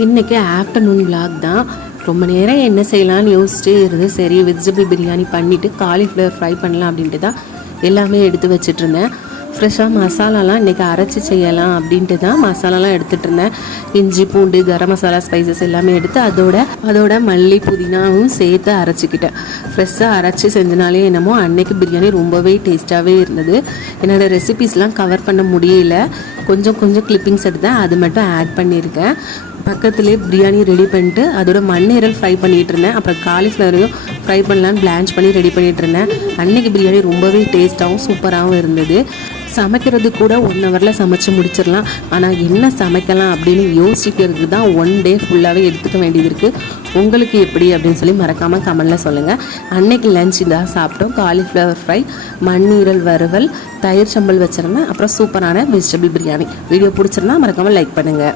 இன்றைக்கி afternoon vlog தான். ரொம்ப நேரம் என்ன செய்யலாம்னு யோசிச்சுட்டு இருந்து சரி வெஜிடபிள் பிரியாணி பண்ணிவிட்டு காலிஃப்ளவர் ஃப்ரை பண்ணலாம் அப்படின்ட்டு தான் எல்லாமே எடுத்து வச்சுட்டு இருந்தேன். ஃப்ரெஷ்ஷாக மசாலாலாம் இன்றைக்கி அரைச்சி செய்யலாம் அப்படின்ட்டு தான் மசாலாலாம் எடுத்துகிட்டு இருந்தேன். இஞ்சி பூண்டு கரம் மசாலா ஸ்பைசஸ் எல்லாமே எடுத்து அதோட மல்லி புதினாவும் சேர்த்து அரைச்சிக்கிட்டேன். ஃப்ரெஷ்ஷாக அரைச்சி செஞ்சனாலே என்னமோ அன்னைக்கு பிரியாணி ரொம்பவே டேஸ்ட்டாகவே இருந்தது. என்னோடய ரெசிபீஸ்லாம் கவர் பண்ண முடியல, கொஞ்சம் கிளிப்பிங்ஸ் எடுத்தேன், அது மட்டும் ஆட் பண்ணியிருக்கேன். பக்கத்துலேயே பிரியாணி ரெடி பண்ணிட்டு அதோட மண்ணீரல் ஃப்ரை பண்ணிகிட்டு இருந்தேன். அப்புறம் காலிஃப்ளவரையும் ஃப்ரை பண்ணலான்னு பிளான்ச் பண்ணி ரெடி பண்ணிகிட்டு இருந்தேன். அன்றைக்கி பிரியாணி ரொம்பவே டேஸ்ட்டாகவும் சூப்பராகவும் இருந்தது. சமைக்கிறது கூட 1 ஹவரில் சமைச்சு முடிச்சிடலாம். ஆனால் என்ன சமைக்கலாம் அப்படின்னு யோசிக்கிறதுக்கு தான் 1 டே ஃபுல்லாகவே எடுத்துக்க வேண்டியது இருக்குது. உங்களுக்கு எப்படி அப்படின்னு சொல்லி மறக்காமல் கமெண்டில் சொல்லுங்கள். அன்னைக்கு லஞ்ச் தான் சாப்பிட்டோம். காலிஃப்ளவர் ஃப்ரை, மண்ணீரல் வறுவல், தயிர் சம்பல் வச்சுருந்தேன். அப்புறம் சூப்பரான வெஜிடபிள் பிரியாணி. வீடியோ பிடிச்சிருந்தா மறக்காமல் லைக் பண்ணுங்கள்.